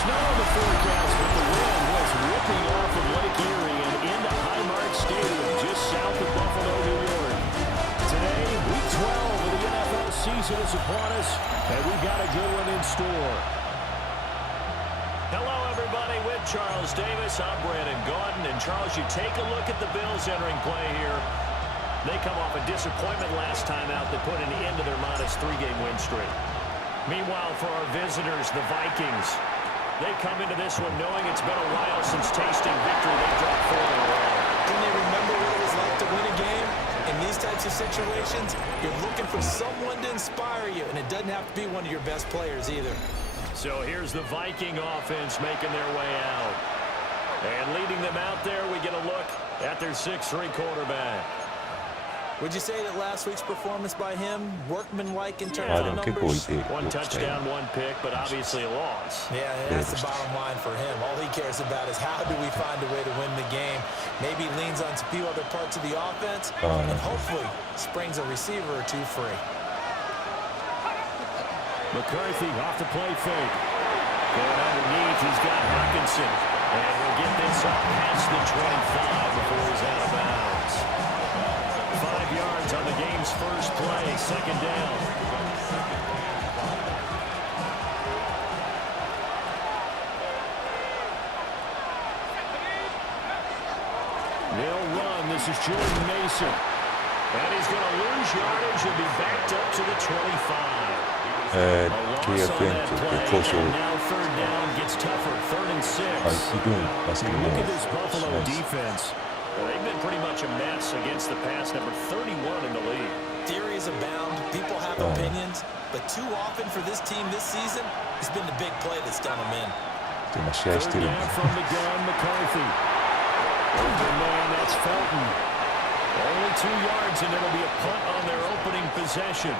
snow in the forecast, but the wind was whipping off of Lake Erie and into Highmark Stadium just south of Buffalo, New York. Today, Week 12 of the NFL season is upon us, and we've got a good one in store. Hello, everybody. With Charles Davis, I'm Brandon Gaudin. And, Charles, you take a look at the Bills entering play here. They come off a disappointment last time out that put an end to their modest 3-game win streak. Meanwhile, for our visitors, the Vikings, they come into this one knowing it's been a while since tasting victory. They dropped 4 in a row. Can they remember what it was like to win a game? In these types of situations, you're looking for someone to inspire you, and it doesn't have to be one of your best players either. So here's the Viking offense making their way out. And leading them out there, we get a look at their 6'3" quarterback. Would you say that last week's performance by him, workmanlike in terms of numbers? 1 touchdown, 1 pick, but obviously a loss. Yeah, that's the bottom line for him. All he cares about is how do we find a way to win the game. Maybe leans on a few other parts of the offense, and hopefully springs a receiver or two free. McCarthy off the play fake. Going underneath, he's got Hawkinson. And we'll get this up past the 25 before he's out of bounds. 5 yards on the game's first play, 2nd down. They'll run. This is Jordan Mason. And he's going to lose yardage and be backed up to the 25. 계약된 고소 Now 3rd down gets tougher. 3rd and 6. Look at this Buffalo defense. Well, they've been pretty much a mess against the pass, number 31 in the league. Theories abound. People have opinions. But too often for this team this season, it's been the big play that's done them in. 3rd down from the gun, McCarthy. Open man, that's Felton. Only 2 yards, and it'll be a punt on their opening possession.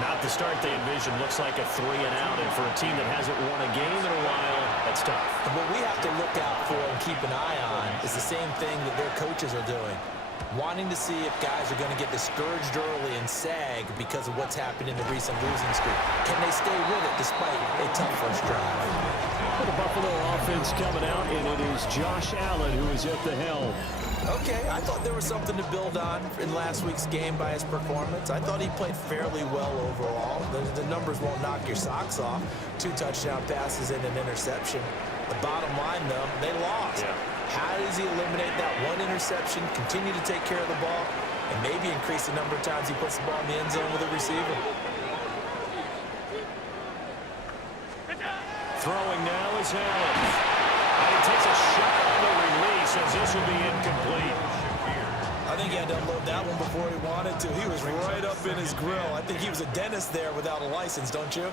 Not the start they envisioned. Looks like a 3 and out. And for a team that hasn't won a game in a while, that's tough. And what we have to look out for and keep an eye on is the same thing that their coaches are doing. Wanting to see if guys are going to get discouraged early and sag because of what's happened in the recent losing streak. Can they stay with it despite a tough first drive? Well, the Buffalo offense coming out, and it is Josh Allen who is at the helm. Okay, I thought there was something to build on in last week's game by his performance. I thought he played fairly well overall. The numbers won't knock your socks off. 2 touchdown passes and an interception. The bottom line, though, they lost. Yeah. How does he eliminate that 1 interception, continue to take care of the ball, and maybe increase the number of times he puts the ball in the end zone with a receiver? Throwing now is Allen. And he takes a shot on the release as this will be incomplete. I think he had to unload that one before he wanted to. He was right up in his grill. I think he was a dentist there without a license, don't you?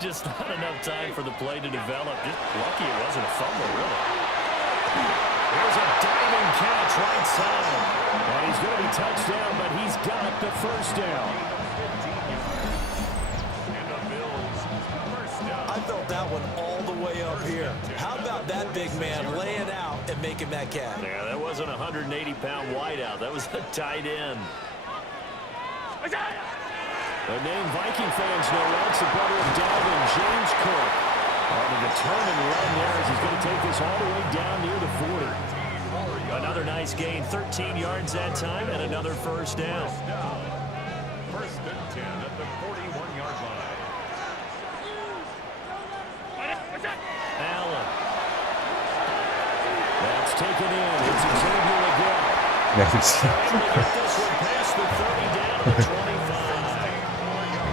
Just not enough time for the play to develop. Just lucky it wasn't a fumble, really. Here's a diving catch right side. And he's going to be touched down, but he's got the 1st down. I felt that one all the way up here. How about that big man laying out and making that catch? Yeah, that wasn't a 180-pound wideout. That was a tight end. A name Viking fans know that's the brother of Dalvin, James Cook. On a determined run there as he's going to take this all the way down near the 40. Another nice gain, 13 yards that time, and another 1st down. 1st and 10 at the 41-yard line. Allen. That's taken in. It's Xavier again. This one past the 30 down to the 25.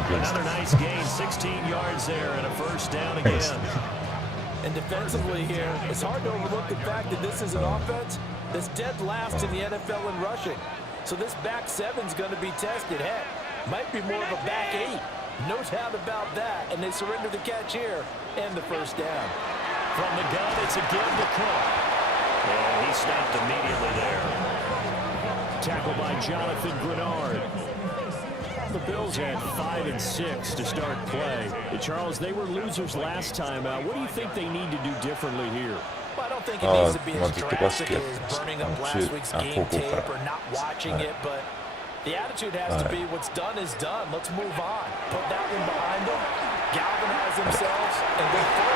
Another nice gain, 16 yards there and a 1st down again. And defensively here, it's hard to overlook the fact that this is an offense that's dead last in the NFL in rushing. So this back 7's going to be tested. Heck, might be more of a back 8. No doubt about that. And they surrender the catch here and the 1st down. From the gun, it's a give to Cook. And he stopped immediately there. Tackled by Jonathan Grenard. The Bills had 5 and 6 to start play. Charles, they were losers last time out. What do you think they need to do differently here? Well, I don't think it needs to be as drastic as burning up last week's game tape or not watching it, but the attitude has to be what's done is done. Let's move on. Put that one behind them, galvanize themselves, and go forward.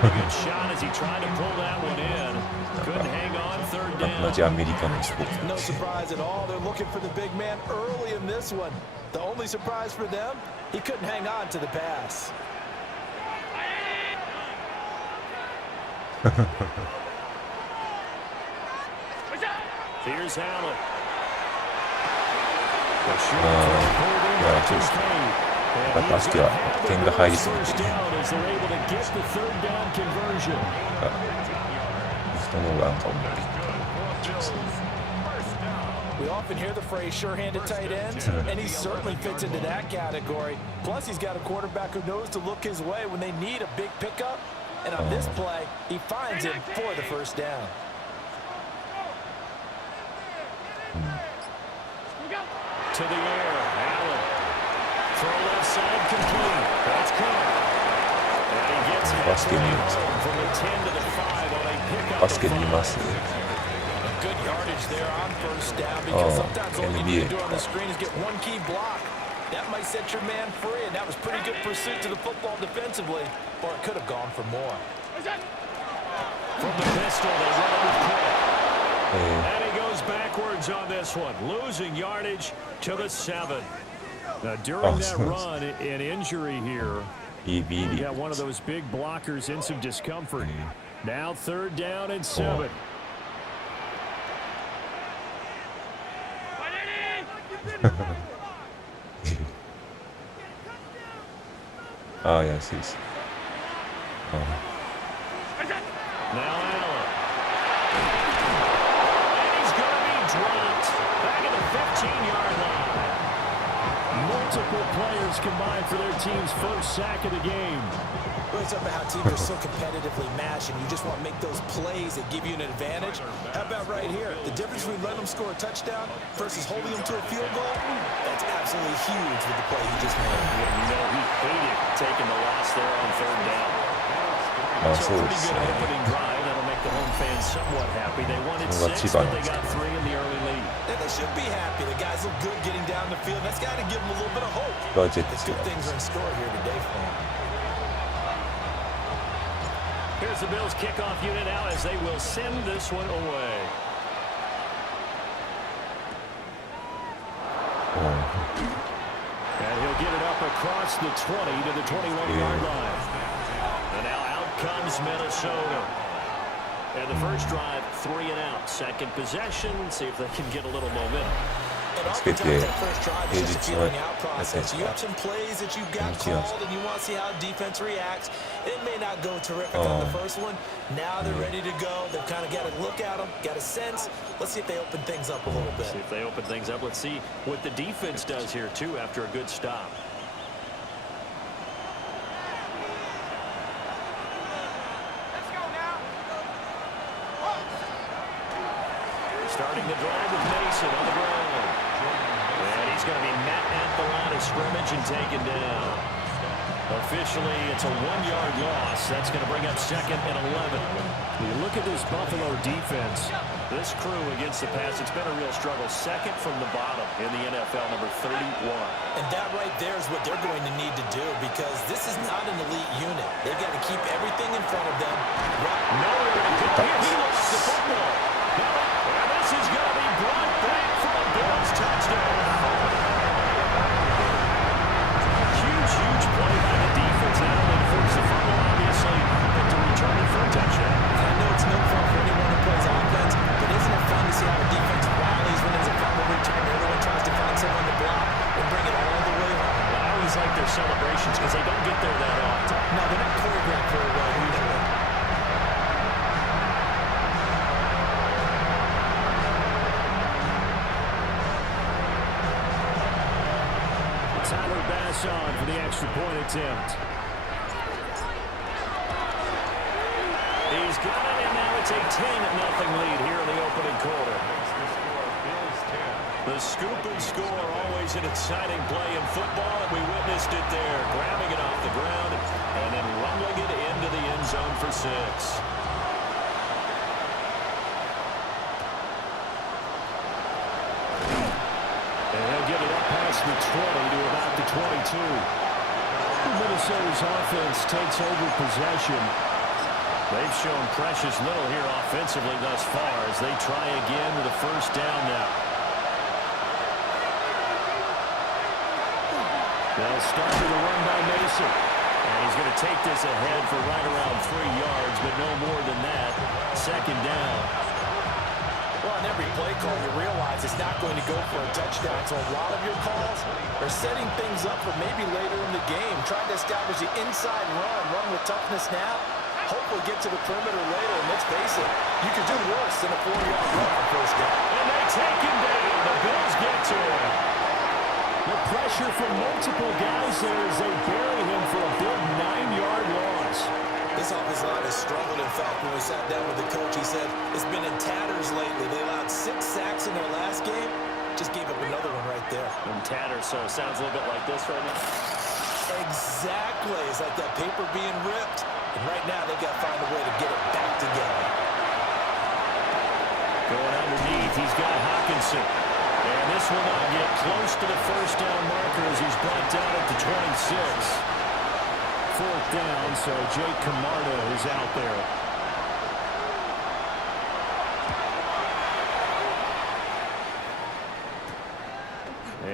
Pretty good shot as he tried to pull that one in. Couldn't hang on third 同 down. じアメリカのスポーツ No surprise at all. They're looking for the big man early in this one. The only surprise for them, he couldn't hang on to the pass. Here's Allen. バスケは点が入りすぎて人のがなんか思って We often hear the phrase sure-handed tight ends, and he certainly fits into that category. Plus, he's got a quarterback who knows to look his way when they need a big pickup. And on this play, he finds him for the first down. To the air, Allen. Throw left side complete. That's caught. And he gets it from the 10 to the 5 on a pickup. バスケ見ます Good yardage there on first down because sometimes all you need to do on the screen is get one key block. That might set your man free, and that was pretty good pursuit to the football defensively, or it could have gone for more. From the pistol, they run it with quick. And he goes backwards on this one, losing yardage to the 7. Now, during that run, an injury here. We got one of those big blockers in some discomfort. Now third down and 7. Ah, yes, yes. Now Allen. And he's going to be dropped back at the 15-yard line. Multiple players combined for their team's first sack of the game. Well, it's about how teams are so competitively matched, and you just want to make those plays that give you an advantage. How about right here? The difference between letting them score a touchdown versus holding them to a field goal, that's absolutely huge with the play he just made. Yeah, you know, he hated taking the loss there on third down. So pretty good opening drive. That'll make the home fans somewhat happy. They wanted 6, but they got 3 in the early lead. And they should be happy. The guys look good getting down the field. That's got to give them a little bit of hope. Budget. The good things are in store here today for them. Here's the Bills kickoff unit now as they will send this one away. And he'll get it up across the 20 to the 21-yard line. And now out comes Minnesota. And the first drive, 3 and out. Second possession, see if they can get a little momentum. And oftentimes that first drive is just a feeling out process. You have some plays that you've got called and you want to see how defense reacts. It may not go terrific on the first one. Now they're ready to go. They've kind of got to look at them, got a sense. Let's see if they open things up a little bit. See if they open things up. Let's see what the defense does here, too, after a good stop. Starting the drive with Mason on the ground. And he's going to be met at the line of scrimmage and taken down. Officially, it's a 1-yard loss. That's going to bring up 2nd and 11. You look at this Buffalo defense. This crew against the pass, it's been a real struggle. 2nd from the bottom in the NFL, number 31. And that right there is what they're going to need to do because this is not an elite unit. They've got to keep everything in front of them. Nowhere to go. He lost the football. And this is going to be brought back for a Bills touchdown. Huge play by the defense. Not only forced the fumble, obviously, but to return it for a touchdown. I know it's no fun for anyone who plays offense, but isn't it fun to see how a defense rallies when there's a fumble return? Everyone tries to find someone to block and bring it all the way home. I always like their celebrations because they don't get there that often. No, they're not choreographed very well usually. Tyler Bass on for the extra point attempt. He's got it, and now it's a 10-0 lead here in the opening quarter. The scoop and score, always an exciting play in football, and we witnessed it there, grabbing it off the ground and then rumbling it into the end zone for 6. Get it up past the 20 to about the 22. Minnesota's offense takes over possession. They've shown precious little here offensively thus far as they try again with a first down now. They'll start with a run by Mason. And he's going to take this ahead for right around 3 yards, but no more than that. Second down. Well, on every play call, you realize it's not going to go for a touchdown. So a lot of your calls are setting things up for maybe later in the game, trying to establish the inside run with toughness now. Hopefully get to the perimeter later, and let's face it, you could do worse than a 4-yard run on first down. And they take him down. The Bills get to him. The pressure from multiple guys there as they bury him for a big 9-yard loss. This offensive line has struggled. In fact, when we sat down with the coach, he said it's been in tatters lately. They allowed 6 sacks in their last game. Just gave up another one right there. In tatters, so it sounds a little bit like this right now. Exactly. It's like that paper being ripped. And right now, they've got to find a way to get it back together. Going underneath, he's got Hawkinson. And this will not get close to the first down marker as he's brought down at the 26. 4th down, so Jake Camardo is out there.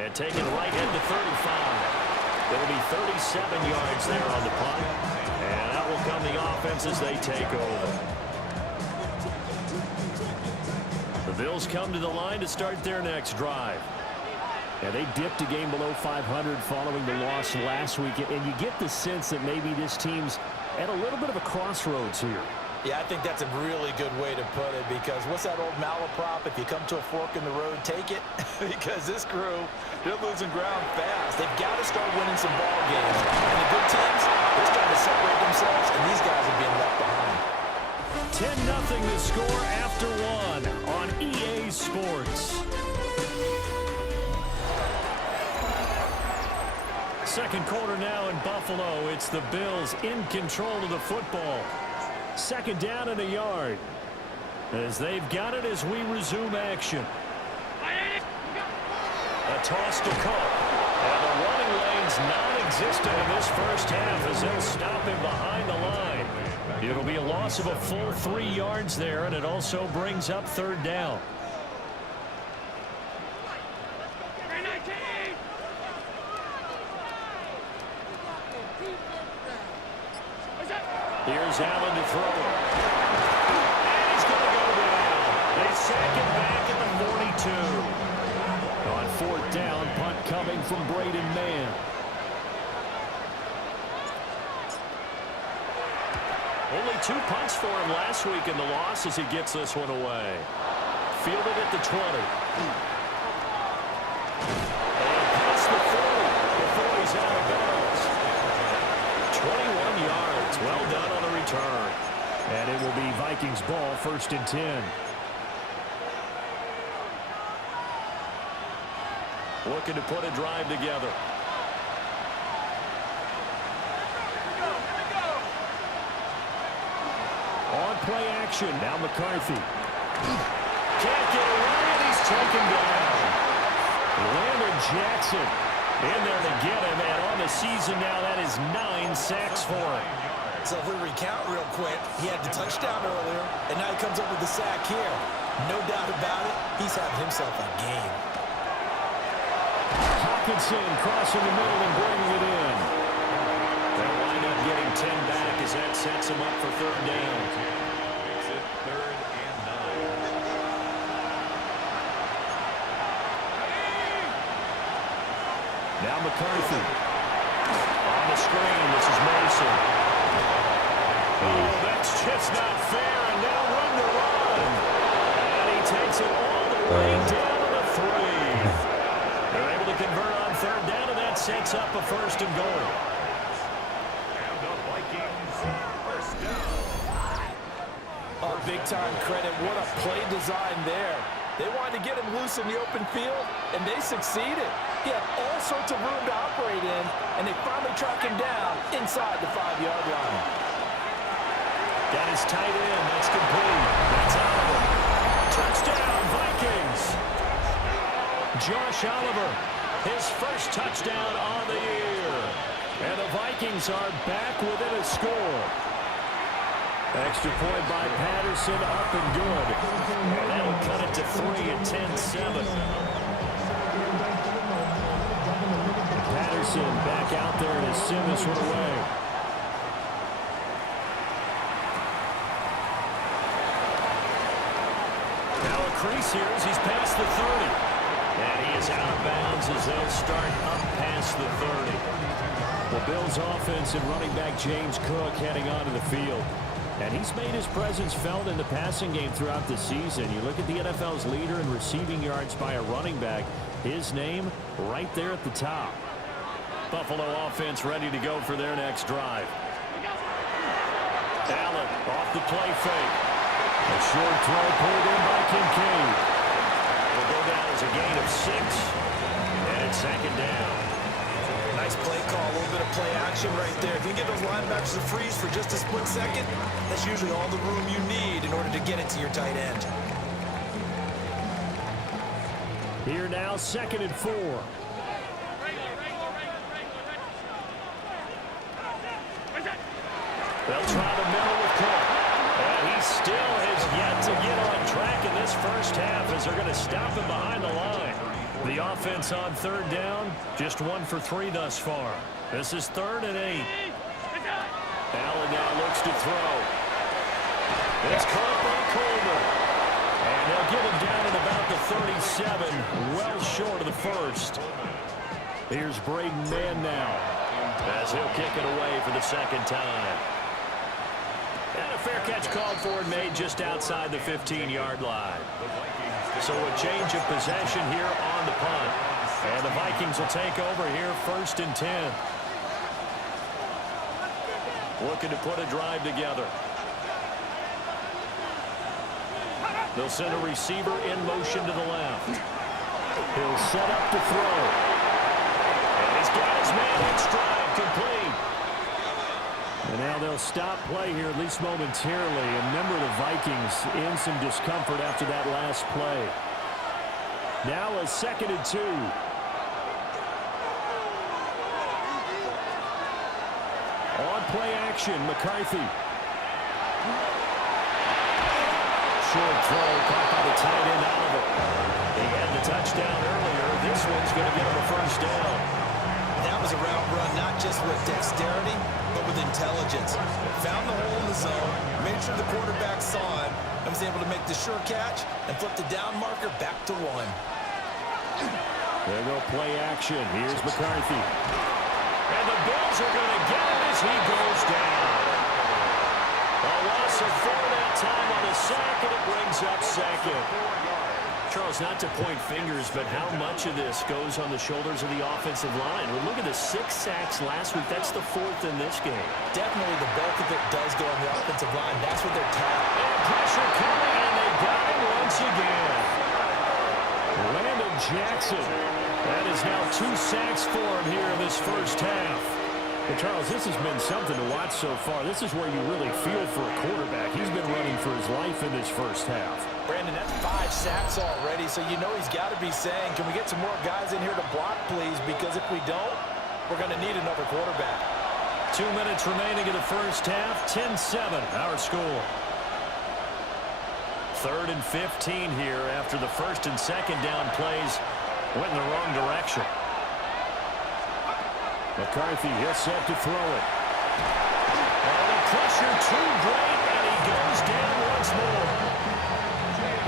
And taken right into 35. It'll be 37 yards there on the punt. And out will come the offense as they take over. The Bills come to the line to start their next drive. And they dipped a game below 500 following the loss last week. And you get the sense that maybe this team's at a little bit of a crossroads here. Yeah, I think that's a really good way to put it, because what's that old malaprop? If you come to a fork in the road, take it. Because this crew, they're losing ground fast. They've got to start winning some ball games. And the good teams, they're starting to separate themselves, and these guys are being left behind. 10-0 the score after 1 on EA Sports. Second quarter now in Buffalo. It's the Bills in control of the football. Second down and a yard as they've got it as we resume action. A toss to Cook. And the running lane's non-existent in this first half as they'll stop him behind the line. It'll be a loss of a full 3 yards there, and it also brings up third down. Here's Allen to throw. And he's going to go down. They sack him back at the 42. On 4th down, punt coming from Braden Mann. Only 2 punts for him last week in the loss as he gets this one away. Fielded at the 20. And past the 40 before he's out of bounds. 21 yards. Well done on the return. And it will be Vikings ball, 1st and 10. Looking to put a drive together. On play action. Now McCarthy. Can't get away, and he's taken down. Landon Jackson in there to get him. And on the season now, that is 9 sacks for him. So if we recount real quick, he had the touchdown earlier, and now he comes up with the sack here. No doubt about it, he's having himself a game. Hawkinson crossing the middle and bringing it in. They'll wind up getting 10 back as that sets him up for third down. Makes it 3rd and 9. Now McCarthy. On the screen, this is Mason. Oh, that's just not fair, and now run to run. And he takes it all the way down to the 3. They're able to convert on third down, and that sets up a 1st and goal. And the Vikings first down. Oh, big-time credit. What a play design there. They wanted to get him loose in the open field, and they succeeded. He had all sorts of room to operate in, and they finally track him down inside the 5-yard line. Got his tight end. That's complete. That's Oliver. Touchdown, Vikings. Josh Oliver, his first touchdown on the year. And the Vikings are back within a score. Extra point by Patterson, up and good. And that'll cut it to 3 at 10-7. Patterson back out there to send this one away. Now a crease here as he's past the 30. And he is out of bounds as they'll start up past the 30. Well, Bills offense and running back James Cook heading onto the field. And he's made his presence felt in the passing game throughout the season. You look at the NFL's leader in receiving yards by a running back. His name right there at the top. Buffalo offense ready to go for their next drive. Allen off the play fake. A short throw pulled in by Kincaid. Will go down as a gain of 6. And it's second down. Nice play call, a little bit of play action right there. If you can get those linebackers to freeze for just a split second, that's usually all the room you need in order to get it to your tight end. Here now, 2nd and 4. They'll try the middle with Cook. And he still has yet to get on track in this first half as they're going to stop him behind the line. The offense on 3rd down, just 1 for 3 thus far. This is 3rd and 8. Allen now looks to throw. It's caught by Coleman. And they'll get him down at about the 37, well short of the first. Here's Braden Mann now, as he'll kick it away for the 2nd time. And a fair catch called for and made just outside the 15-yard line. So a change of possession here on the punt. And the Vikings will take over here 1st and 10. Looking to put a drive together. They'll send a receiver in motion to the left. He'll set up to throw. And he's got his man in stride, complete. And now they'll stop play here, at least momentarily. And remember, the Vikings in some discomfort after that last play. Now a 2nd and 2. On play action, McCarthy. Short throw, caught by the tight end Oliver. He had the touchdown earlier. This one's going to get him a 1st down. That was a route run, not just with dexterity, but with intelligence. Found the hole in the zone, made sure the quarterback saw him, and was able to make the sure catch and flip the down marker back to 1. There go play action. Here's McCarthy. And the Bills are going to get him as he goes down. A loss of 4 that time on the sack, and it brings up 2nd. Charles, not to point fingers, but how much of this goes on the shoulders of the offensive line? Well, look at the 6 sacks last week. That's the 4th in this game. Definitely the bulk of it does go on the offensive line. That's what they're tapped. And pressure coming, and they got him once again. Landon Jackson. That is now 2 sacks for him here in this first half. But Charles, this has been something to watch so far. This is where you really feel for a quarterback. He's been running for his life in this first half. Brandon, that's 5 sacks already, so you know he's got to be saying, can we get some more guys in here to block, please? Because if we don't, we're going to need another quarterback. 2 minutes remaining in the first half. 10-7, our score. 3rd and 15 here after the 1st and 2nd down plays went in the wrong direction. McCarthy, he'll set to throw it. And the pressure too great, and he goes down once more.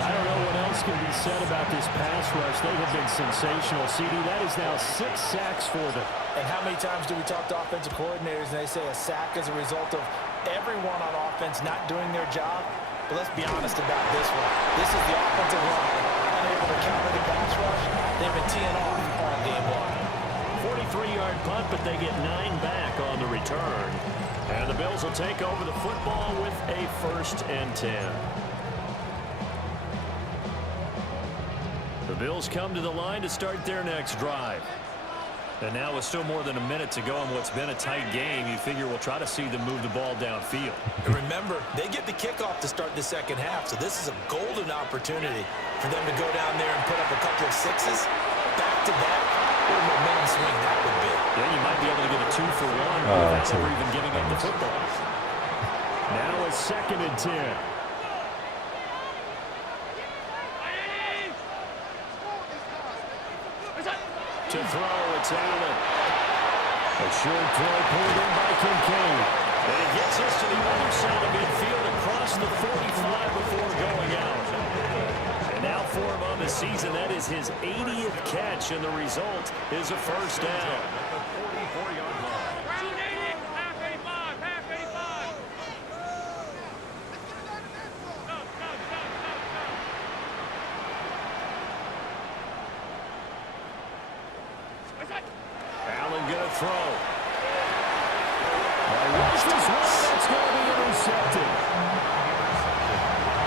I don't know what else can be said about this pass rush. They have been sensational. CD, that is now 6 sacks for them. And how many times do we talk to offensive coordinators and they say a sack is a result of everyone on offense not doing their job? But let's be honest about this one. This is the offensive line unable to counter the pass rush. They've been teeing off all game long. 43-yard punt, but they get 9 back on the return. And the Bills will take over the football with a 1st and 10. The Bills come to the line to start their next drive. And now with still more than a minute to go in what's been a tight game, you figure we'll try to see them move the ball downfield. And remember, they get the kickoff to start the second half, so this is a golden opportunity for them to go down there and put up a couple of 6s. Back-to-back, what a momentum swing that would be. Yeah, you might be able to get a 2-for-1 without ever even giving up the football. Now a 2nd and 10. To throw, it's Allen. A short throw pulled in by Kincaid. And it gets us to the other side of midfield across the 45 before going out. And now for him on the season, that is his 80th catch, and the result is a first down. Allen gonna throw. Watch this one. That's gonna be intercepted.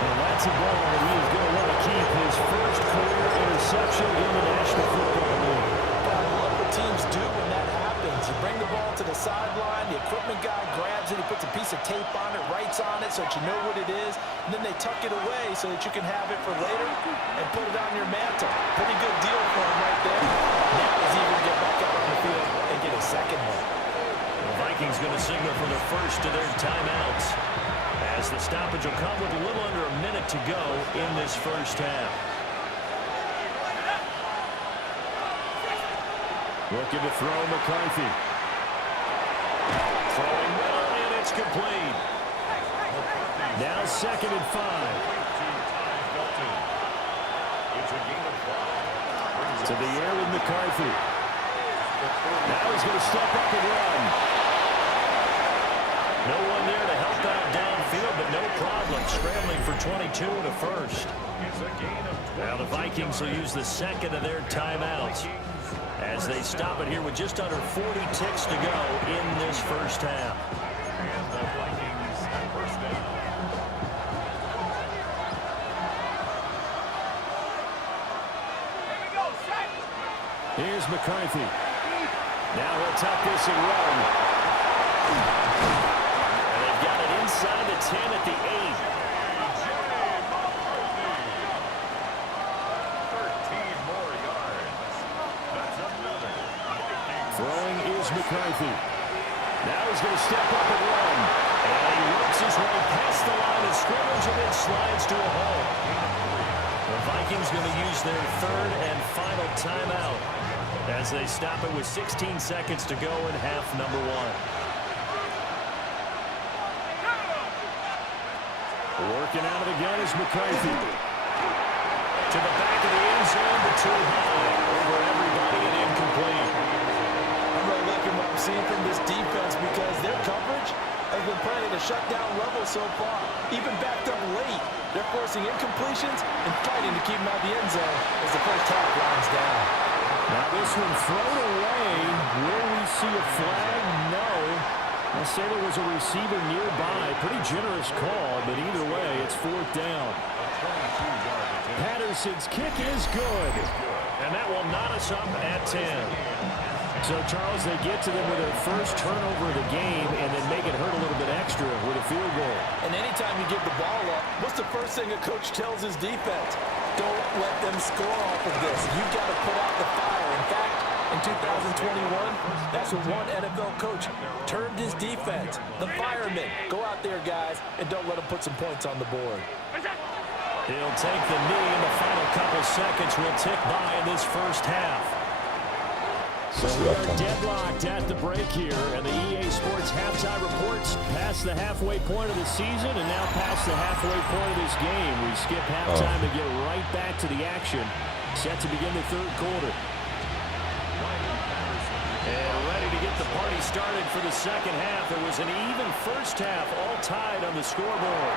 And that's a ball that he is gonna want to keep his first career interception in the National Football League. I love what teams do when that happens. You bring the ball to the sideline, the equipment guy grabs it, he puts a piece of tape on it, writes on it so that you know what it is, and then they tuck it away so that you can have it for later and put it on your mantle. Pretty good deal for him right there. Now he's eager to get back out on the field and get a second one. The Vikings going to signal for the first of their timeouts, as the stoppage will come with a little under a minute to go in this first half. Looking to throw, McCarthy. Throwing well, and it's complete. Now 2nd and 5. To the air with McCarthy. Now he's going to step up and run. No one there to help out downfield, but no problem. Scrambling for 22 and a first. Now the Vikings will use the 2nd of their timeouts as they stop it here with just under 40 ticks to go in this first half. And the Vikings at first down. Here's McCarthy. Now he'll tuck this and run. And they've got it inside the 10 at the 8. 13 more yards. That's another Vikings. Throwing is McCarthy. Now he's going to step up and run. And he works his way past the line of scrimmage and then slides to a hole. The Vikings going to use their 3rd and final timeout as they stop it with 16 seconds to go in half number 1. Working out of the gun is McCarthy. To the back of the end zone, but too high over everybody and incomplete. I'm really liking what I'm seeing from this defense because their coverage has been playing at a shutdown level so far. Even backed up late, they're forcing incompletions and fighting to keep them out of the end zone as the first half winds down. Now this one thrown away. Will we see a flag? No. I'll say there was a receiver nearby. Pretty generous call, but either way, it's 4th down. Patterson's kick is good. And that will knot us up at 10. So, Charles, they get to them with their first turnover of the game and then make it hurt a little bit extra with a field goal. And anytime you give the ball up, what's the first thing a coach tells his defense? Don't let them score off of this. You've got to put out the fire. In fact, in 2021, that's what one NFL coach termed his defense. The firemen. Go out there, guys, and don't let them put some points on the board. He'll take the knee, and the final couple seconds will tick by in this first half. So we are deadlocked at the break here, and the EA Sports halftime reports past the halfway point of the season and now past the halfway point of this game. We skip halftime and get right back to the action, set to begin the 3rd quarter. And ready to get the party started for the 2nd half. It was an even first half, all tied on the scoreboard.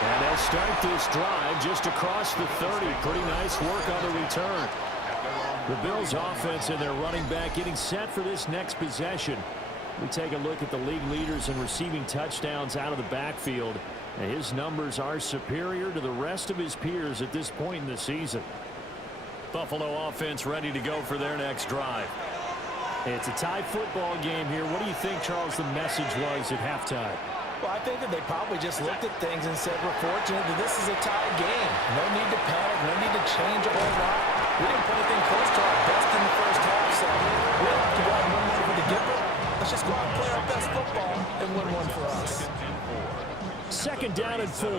And they'll start this drive just across the 30. Pretty nice work on the return. The Bills offense and their running back getting set for this next possession. We take a look at the league leaders in receiving touchdowns out of the backfield. And his numbers are superior to the rest of his peers at this point in the season. Buffalo offense ready to go for their next drive. It's a tie football game here. What do you think, Charles, the message was at halftime? Well, I think that they probably just looked at things and said, we're fortunate that this is a tie game. No need to panic, no need to change a whole lot. We didn't put anything close to our best in the first half, so we don't have to go out and run one for the giver. Let's just go out and play our best win one for us. Second down and 4.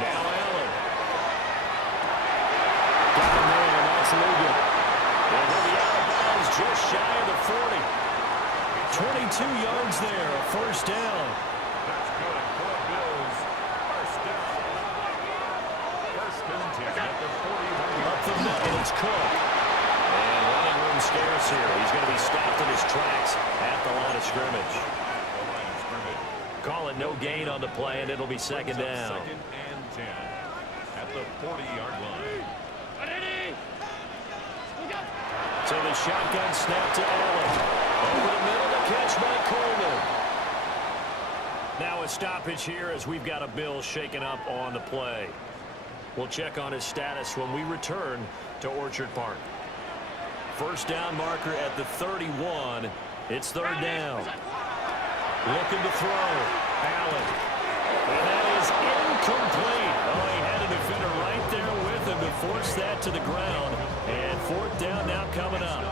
Now Allen. Got him there, and that's legal. And he'll be out of bounds just shy of the 40. 22 yards there, a first down. That's good for the Bills. First down. First and 10 at the 41. Up the middle, it's Cook. And running room scarce here. He's going to be stopped in his tracks at the line of scrimmage. Call it no gain on the play, and it'll be second down. Second and 10 at the 40-yard line. So the shotgun snap to Allen. Over the middle, the catch by Coleman. Now a stoppage here as we've got a Bill shaken up on the play. We'll check on his status when we return to Orchard Park. First down marker at the 31. It's third down. Looking to throw. Allen. And that is incomplete. Oh, he had a defender right there with him to force that to the ground. And fourth down now coming up.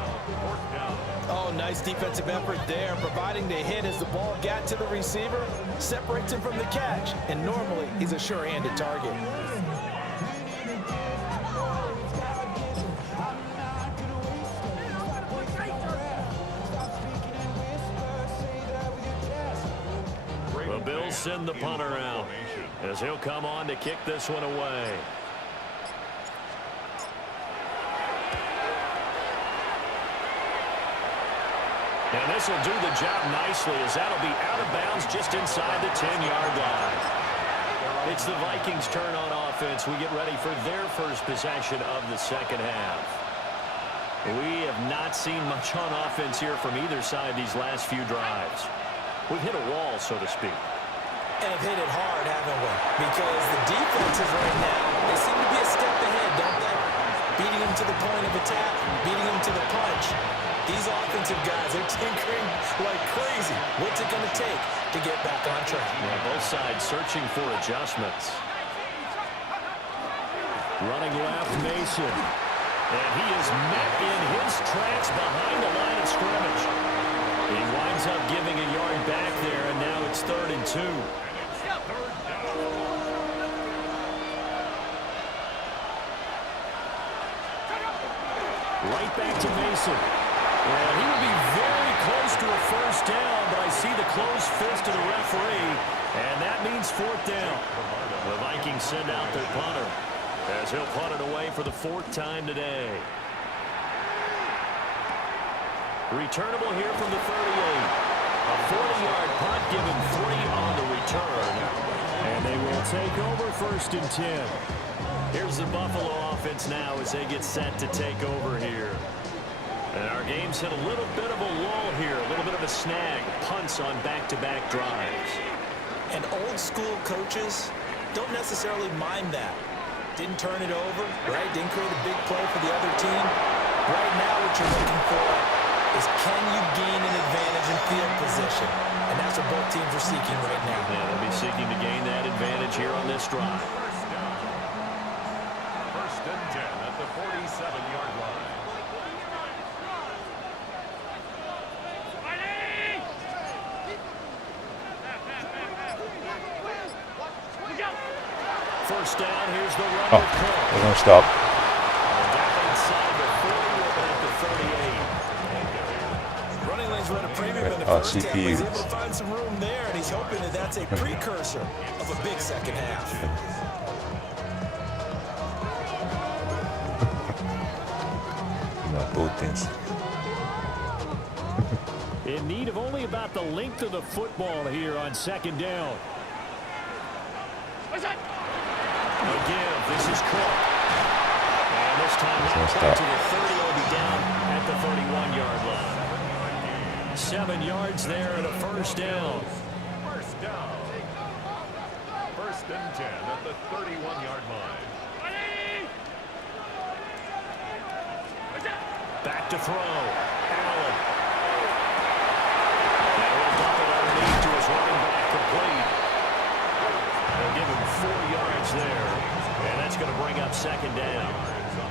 Oh, nice defensive effort there, providing the hit as the ball got to the receiver, separates him from the catch, and normally he's a sure-handed target. The Bills send the punter out as he'll come on to kick this one away. And this will do the job nicely as that'll be out of bounds just inside the 10-yard line. It's the Vikings' turn on offense. We get ready for their first possession of the second half. We have not seen much on offense here from either side these last few drives. We've hit a wall, so to speak. And have hit it hard, haven't we? Because the defenses right now, they seem to be a step ahead, don't they? Beating them to the point of attack, beating them to the punch. These offensive guys are tinkering like crazy. What's it going to take to get back on track? Yeah, both sides searching for adjustments. Running left, Mason. And he is met in his tracks behind the line of scrimmage. He winds up giving a yard back there, and now it's 3rd and 2. Right back to Mason. And he will be very close to a first down, but I see the closed fist of the referee, and that means 4th down. The Vikings send out their punter as he'll punt it away for the 4th time today. Returnable here from the 38. A 40-yard punt given 3 on the return. And they will take over 1st and 10. Here's the Buffalo offense now as they get set to take over here. And our game's hit a little bit of a lull here, a little bit of a snag. Punts on back-to-back drives. And old-school coaches don't necessarily mind that. Didn't turn it over, right? Didn't create a big play for the other team. Right now what you're looking for is can you gain an advantage in field position? And that's what both teams are seeking right now. Yeah, they'll be seeking to gain that advantage here on this drive. First and 10 at the 47-yard line. First down, here's the run. Oh, they're going to stop. Down inside the 40, open at the 38. Running lanes run a premium in the first half. CPU. He's able to find some room there, and he's hoping that that's a precursor of a big second half. In need of only about the length of the football here on 2nd down. Again, this is Cook. And this time back to the 30, will be down at the 31-yard line. 7 yards there and a first down. First down. First and 10 at the 31-yard line. Back to throw. Allen. Now he'll dump it underneath to his running back, complete. They'll give him 4 yards there. And that's going to bring up 2nd down.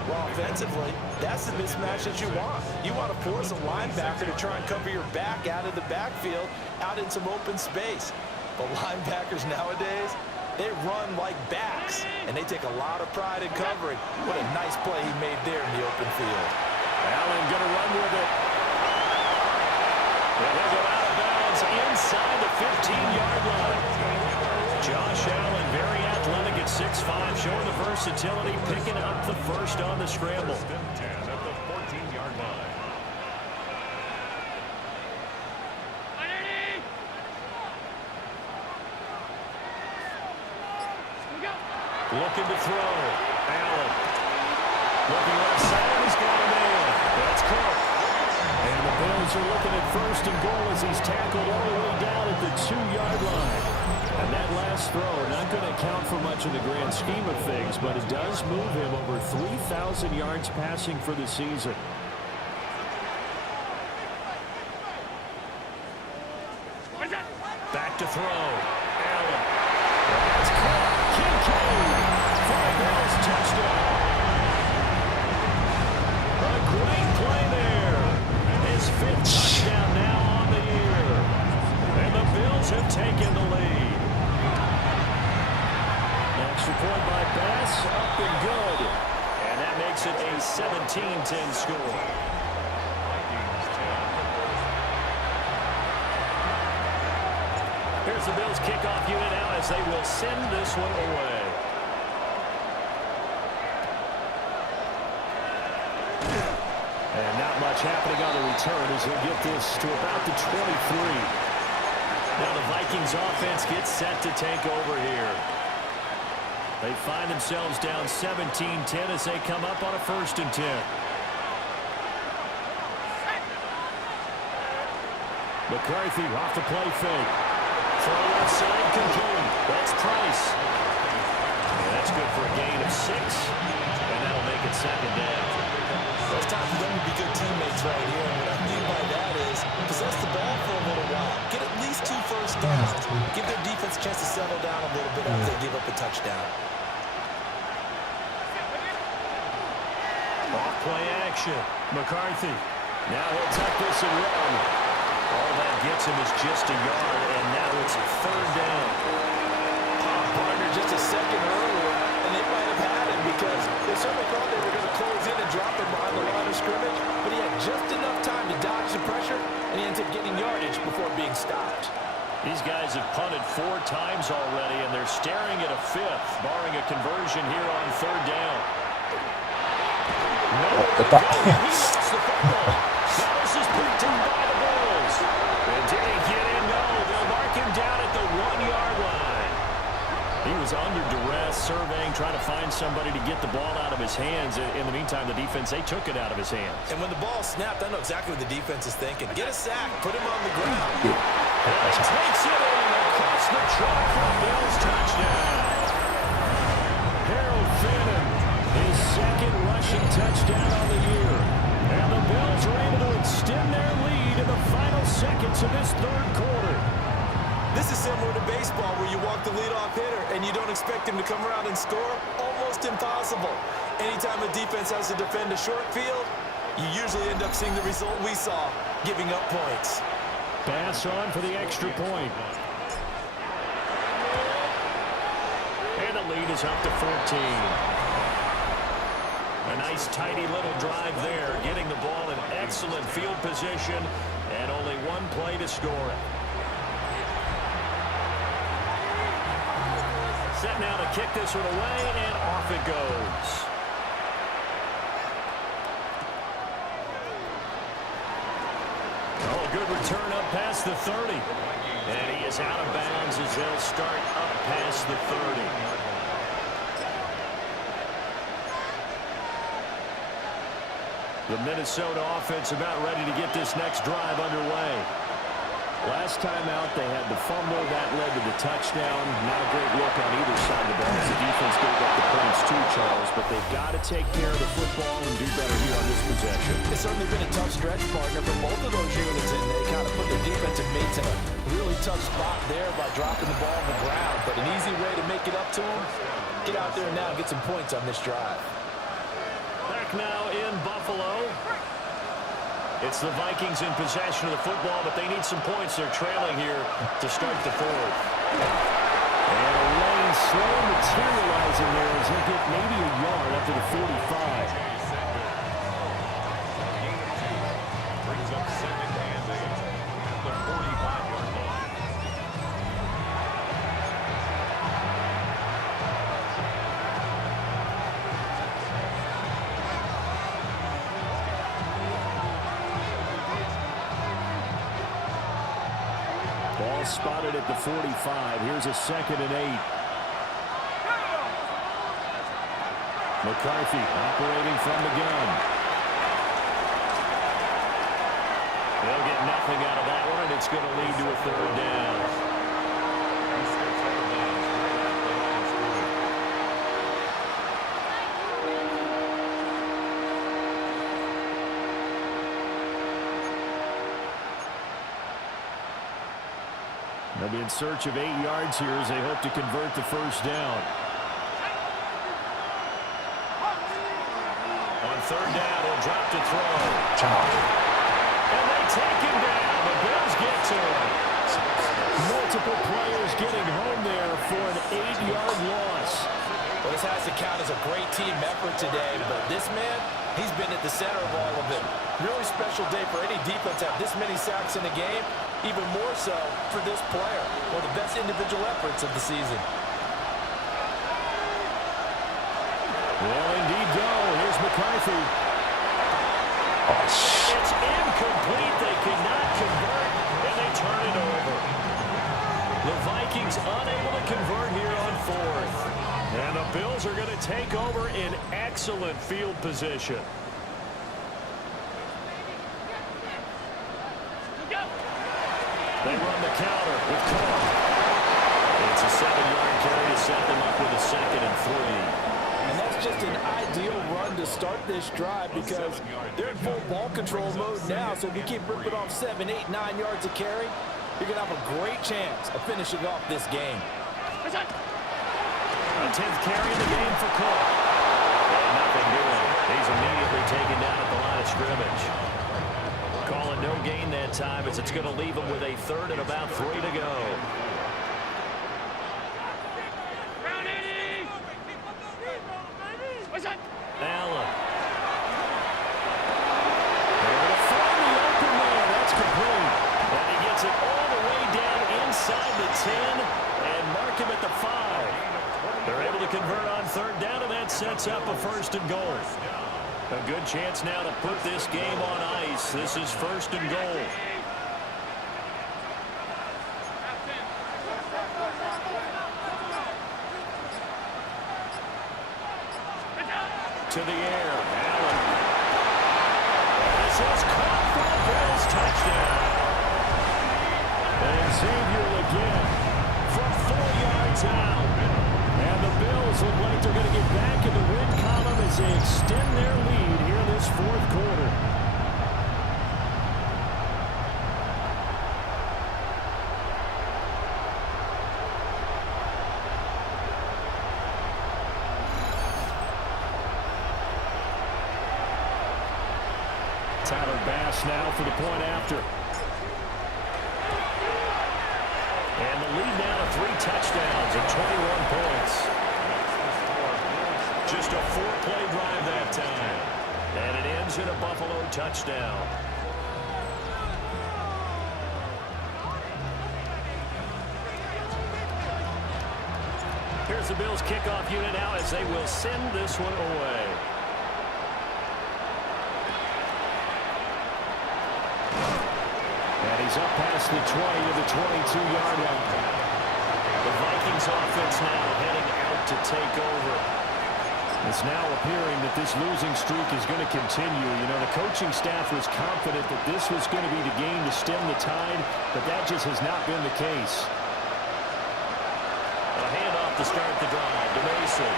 Well, offensively, that's the mismatch that you want. You want to force a linebacker to try and cover your back out of the backfield, out in some open space. But linebackers nowadays, they run like backs, and they take a lot of pride in covering. What a nice play he made there in the open field. Allen going to run with it. And he'll go out of bounds inside the 15-yard line. Josh Allen, very athletic at 6'5", showing the versatility, picking up the first on the scramble. First and 10 at the 14-yard line. Looking to throw. Allen. Looking left side. He's got a man. That's caught. And the Bills are looking at first and goal as he's tackled all the way down at the 2-yard line. And that last throw, not going to count for much in the grand scheme of things, but it does move him over 3,000 yards passing for the season. Back to throw. Allen. That's caught. Kincaid for the Bills touchdown. A great play there. His 5th touchdown now on the year. And the Bills have taken the lead. Extra point by Bass, up and good. And that makes it a 17-10 score. Here's the Bills kickoff unit now as they will send this one away. And not much happening on the return as he'll get this to about the 23. Now the Vikings offense gets set to take over here. They find themselves down 17-10 as they come up on a 1st and 10. McCarthy off the play fake. Throw left side complete. That's Price. And that's good for a gain of 6. And that'll make it 2nd down. Well, it's time for them to be good teammates right here. And what I mean by that is possess the ball for a little while. Get at least 2 first downs. Give their defense a chance to settle down a little bit after they give up a touchdown. Off play action. McCarthy. Now he'll tuck this and run. All that gets him is just a yard, and now it's 3rd down. Partner just a second earlier, and they might have had him because they certainly thought they were going to close in and drop him behind the line of scrimmage, but he had just enough time to dodge the pressure, and he ends up getting yardage before being stopped. These guys have punted 4 times already, and they're staring at a 5th, barring a conversion here on 3rd down. 됐다. He lost the football. Now this is picked up by the Bills. And did he get in? No. They'll mark him down at the 1-yard line. He was under duress, surveying, trying to find somebody to get the ball out of his hands. In the meantime, the defense, they took it out of his hands. And when the ball snapped, I know exactly what the defense is thinking. Get a sack. Put him on the ground. And he takes it in across the track for a Bills touchdown. Harold Fannin, his 2nd rushing touchdown on the year. And the Bills are able to extend their lead in the final seconds of this 3rd quarter. This is similar to baseball where you walk the leadoff hitter and you don't expect him to come around and score. Almost impossible. Anytime a defense has to defend a short field, you usually end up seeing the result we saw, giving up points. Pass on for the extra point. And the lead is up to 14. A nice, tidy little drive there, getting the ball in excellent field position, and only 1 play to score it. Set now to kick this one away, and off it goes. Oh, good return up past the 30. And he is out of bounds as they'll start up past the 30. The Minnesota offense about ready to get this next drive underway. Last time out, they had the fumble. That led to the touchdown. Not a great look on either side of the ball as the defense gave up the points too, Charles. But they've got to take care of the football and do better here on this possession. It's certainly been a tough stretch, partner, for both of those units, and they kind of put their defensive mates in a really tough spot there by dropping the ball on the ground. But an easy way to make it up to them, get out there now and get some points on this drive. Back now in Buffalo. It's the Vikings in possession of the football, but they need some points. They're trailing here to start the fourth. And a lane slow materializing there as he'll get maybe a yard up to the 45. Brings up second and 8 at the 45-yard line. Ball spotted at the 45. Here's a second and 8. McCarthy operating from the gun. They'll get nothing out of that one, and it's going to lead to a third down. He steps out of bounds right at the line of scrimmage. They'll be in search of 8 yards here as they hope to convert the first down. On third down, he'll drop to throw. Ciao. And they take him down. The Bills get to him. Multiple players getting home there for an 8-yard loss. Well, this has to count as a great team effort today, but this man, he's been at the center of all of it. Really special day for any defense to have this many sacks in a game, even more so for this player. One of the best individual efforts of the season. Well, indeed go. Here's McCarthy. It's incomplete. They cannot convert, and they turn it over. The Vikings unable to convert here on fourth. And the Bills are going to take over in excellent field position. They run the counter with Cook. It's a 7-yard carry to set them up with a second and 3. And that's just an ideal run to start this drive because they're in full ball control mode now. So if you keep ripping off 7, 8, 9 yards of carry, you're going to have a great chance of finishing off this game. A 10th carry in the game for Cook. And nothing doing. He's immediately taken down at the line of scrimmage. Calling no gain that time as it's going to leave him with a third and about 3 to go. Allen. They're going to find the open man. That's complete. And he gets it all the way down inside the 10 and mark him at the 5. They're able to convert on third down, and that sets up a first and goal. A good chance now to put this game on ice. This is first and goal. To the air, Allen. This is caught for the Bills. Touchdown. And Xavier again from 4 yards out. And the Bills look like they're going to get back in the win column as they extend their lead here in this fourth quarter. Tyler Bass now for the point after. And the lead now to 3 touchdowns and 21 points. Just a 4-play drive that time. And it ends in a Buffalo touchdown. Here's the Bills kickoff unit now as they will send this one away. And he's up past the 20 to the 22-yard line. The Vikings offense now heading out to take over. It's now appearing that this losing streak is going to continue. You know, the coaching staff was confident that this was going to be the game to stem the tide, but that just has not been the case. A handoff to start the drive to Mason.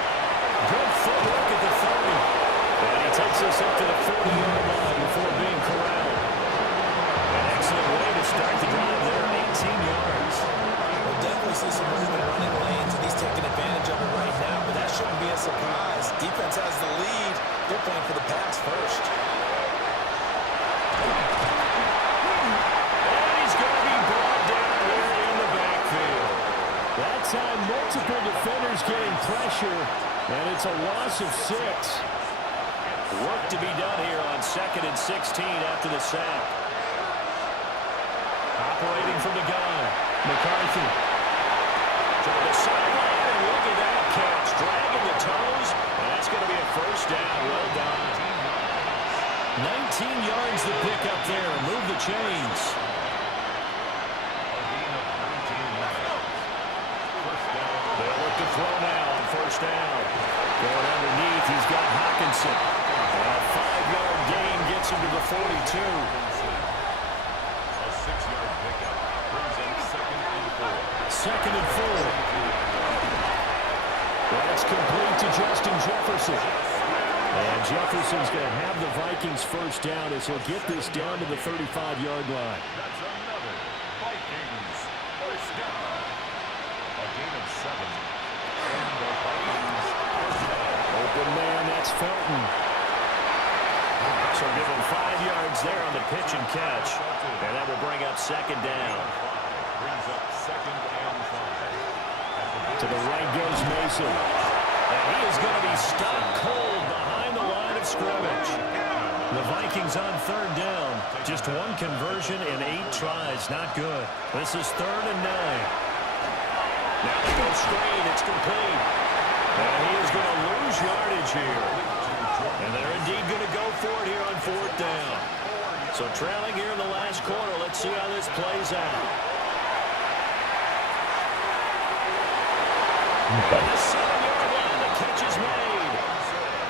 Good footwork at the 30. And he takes us up to the 40-yard line before being corralled. An excellent way to start the drive there, 18 yards. We'll definitely see some movement running lanes, and he's taking advantage of it right now, but that shouldn't be a surprise. Defense has the lead. They're playing for the pass first. And he's going to be brought down here in the backfield. That time, multiple defenders getting pressure, and it's a loss of 6. Work to be done here on 2nd and 16 after the sack. Operating from the gun, McCarthy. To the sideline, and look at that catch. Dragging the toes, and that's going to be a first down. Well done. 19 yards to pick up there. Move the chains. They'll look to throw now on first down. Going underneath, he's got Hawkinson. A 5-yard gain gets him to the 42. A 6-yard pickup brings up 2nd and 4. 2nd and 4. That's complete to Justin Jefferson. And Jefferson's going to have the Vikings first down as he'll get this down to the 35-yard line. That's another Vikings first down. A gain of 7. And the Vikings first down. Open man, that's Felton. So give him 5 yards there on the pitch and catch. And that will bring up 2nd down. Brings up 2nd and 5. To the right goes Mason. And he is going to be stopped cold behind the line of scrimmage. The Vikings on 3rd down. Just 1 conversion in 8 tries. Not good. This is 3rd and 9. Now they go screen. It's complete. And he is going to lose yardage here. And they're indeed going to go for it here on 4th down. So trailing here in the last quarter. Let's see how this plays out. And the 7-yard line, the catch is made.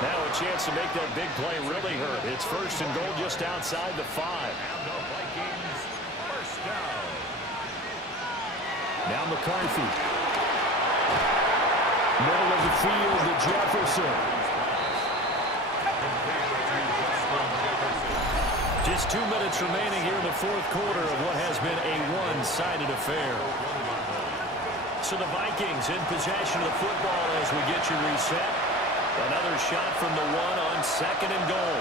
Now a chance to make that big play really hurt. It's 1st and goal just outside the 5. And the Vikings first down. Now McCarthy. Middle of the field to Jefferson. Just 2 minutes remaining here in the 4th quarter of what has been a one-sided affair. So the Vikings in possession of the football as we get you reset. Another shot from the 1 on 2nd and goal.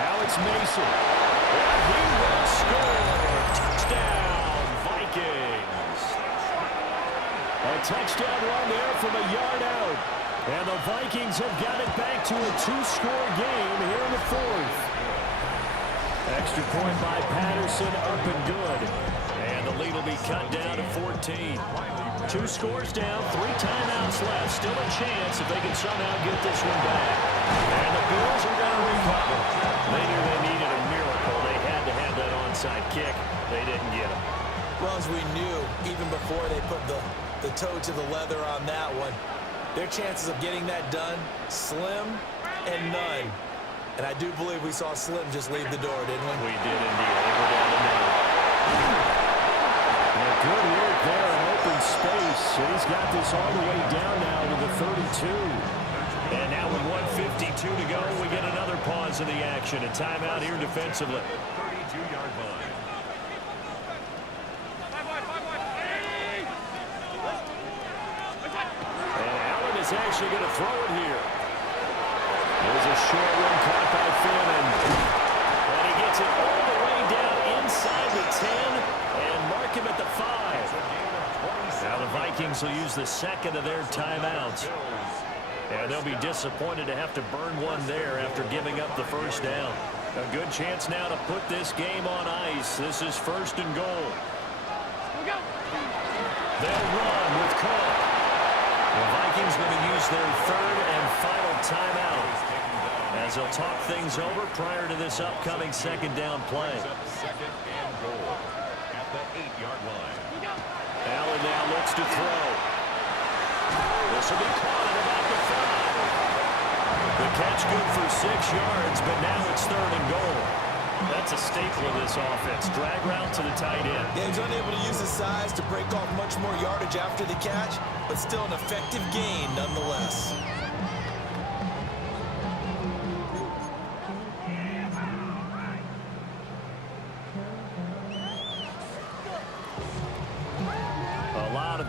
Now it's Mason. And he will score. Touchdown, Vikings. A touchdown run there from a yard out. And the Vikings have got it back to a 2-score game here in the 4th. Extra point by Patterson, up and good. And the lead will be cut down to 14. 2 scores down, 3 timeouts left. Still a chance if they can somehow get this one back. And the Bills are going to recover. They knew they needed a miracle. They had to have that onside kick. They didn't get it. Well, as we knew, even before they put the toe to the leather on that one, their chances of getting that done, slim and none. And I do believe we saw Slim just leave the door, didn't we? We did indeed. They were down the middle. And good work there in open space. And he's got this all the way down now to the 32. And now with 1:52 to go, we get another pause in the action. A timeout here defensively. 32-yard line. And Allen is actually going to throw it here. There's a short one caught by Finnan. And he gets it all the way down inside the 10 and mark him at the 5. Now the Vikings will use the 2nd of their timeouts. And they'll be disappointed to have to burn one there after giving up the first down. A good chance now to put this game on ice. This is 1st and goal. They'll run with Cook. The Vikings going to use their 3rd and final timeout as they'll talk things over prior to this upcoming 2nd down play. 2nd and goal at the 8-yard line. Allen now looks to throw. This will be caught at about the 5. The catch good for 6 yards, but now it's 3rd and goal. That's a staple of this offense. Drag route to the tight end. Yeah, he's unable to use his size to break off much more yardage after the catch, but still an effective gain nonetheless.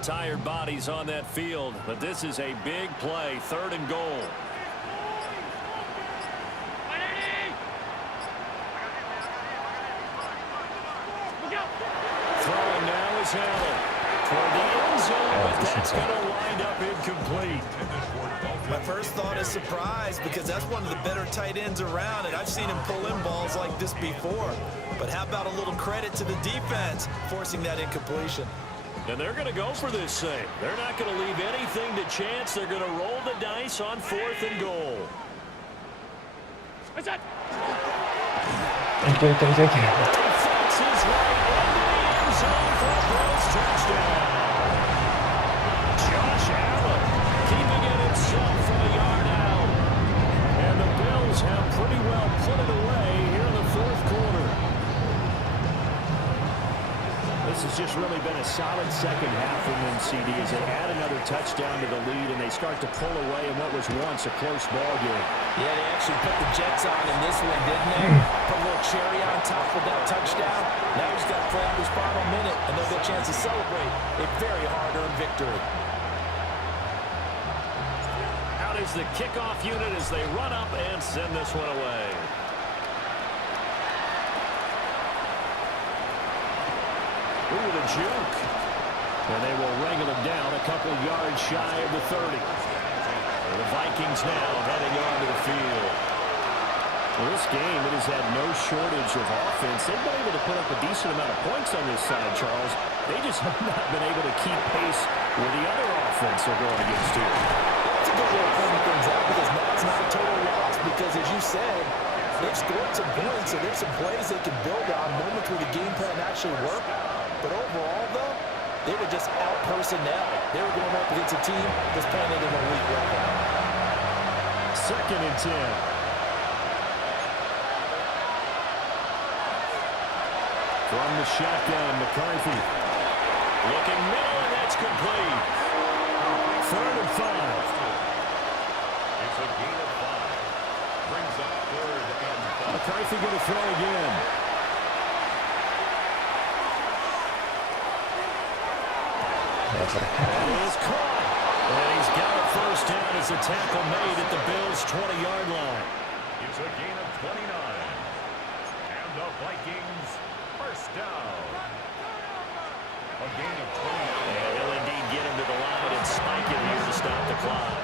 tired bodies on that field, but this is a big play, 3rd and goal. Throwing now is Allen toward the end zone, but that's going to wind up incomplete. My first thought is surprise, because that's one of the better tight ends around, and I've seen him pull in balls like this before. But how about a little credit to the defense forcing that incompletion? And they're going to go for this thing. They're not going to leave anything to chance. They're going to roll the dice on 4th and goal. What's that? Defense is right into the end zone for a Bills touchdown. Josh Allen keeping it himself from a yard out. And the Bills have pretty well put it away here in the 4th quarter. This has just really been a solid second half from them, CD, as they add another touchdown to the lead and they start to pull away in what was once a close ball game. Yeah, they actually put the Jets on in this one, didn't they? Put a little cherry on top with that touchdown. Now he's got to play out this final minute, and they'll get a chance to celebrate a very hard-earned victory. Out is the kickoff unit as they run up and send this one away. Ooh, the juke. And they will wrangle him down a couple yards shy of the 30. And the Vikings now heading onto the field. Well, this game, it has had no shortage of offense. They've been able to put up a decent amount of points on this side, Charles. They just have not been able to keep pace with the other offense they're going against here. That's a good way of pointing things out, because now it's not a total loss, because as you said, they've scored some points, so there's some plays they can build on, moments where the game plan actually worked. But overall, though, they were just out-personnel. They were going up against a team that's playing at an elite level. 2nd and 10. From the shotgun, McCarthy. Looking middle, and that's complete. 3rd and 5. It's a gain of 5. Brings up 3rd and 5. McCarthy going to throw again. And he is caught. And he's got a 1st down as the tackle made at the Bills' 20-yard line. It's a gain of 29. And the Vikings 1st down. A gain of 29. And he'll indeed get him to the line and spike it here to stop the clock.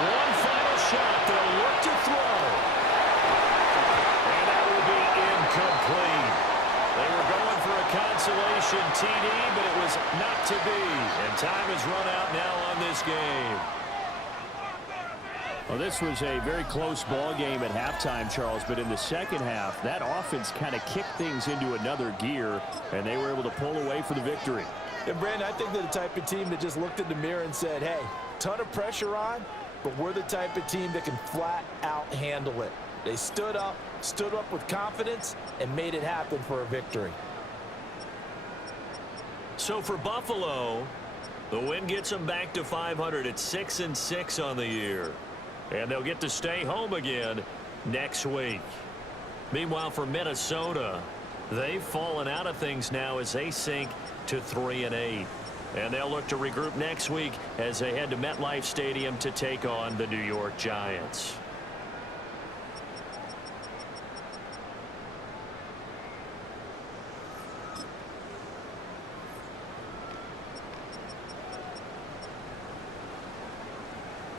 One final shot. They'll look to throw. And that will be incomplete. They were going for a consolation TD, but it was not to be. And time has run out now on this game. Well, this was a very close ball game at halftime, Charles, but in the second half, that offense kind of kicked things into another gear, and they were able to pull away for the victory. And, Brandon, I think they're the type of team that just looked in the mirror and said, hey, ton of pressure on, but we're the type of team that can flat out handle it. They stood up with confidence, and made it happen for a victory. So for Buffalo, the win gets them back to 500 at 6-6 on the year. And they'll get to stay home again next week. Meanwhile, for Minnesota, they've fallen out of things now as they sink to 3-8. And they'll look to regroup next week as they head to MetLife Stadium to take on the New York Giants.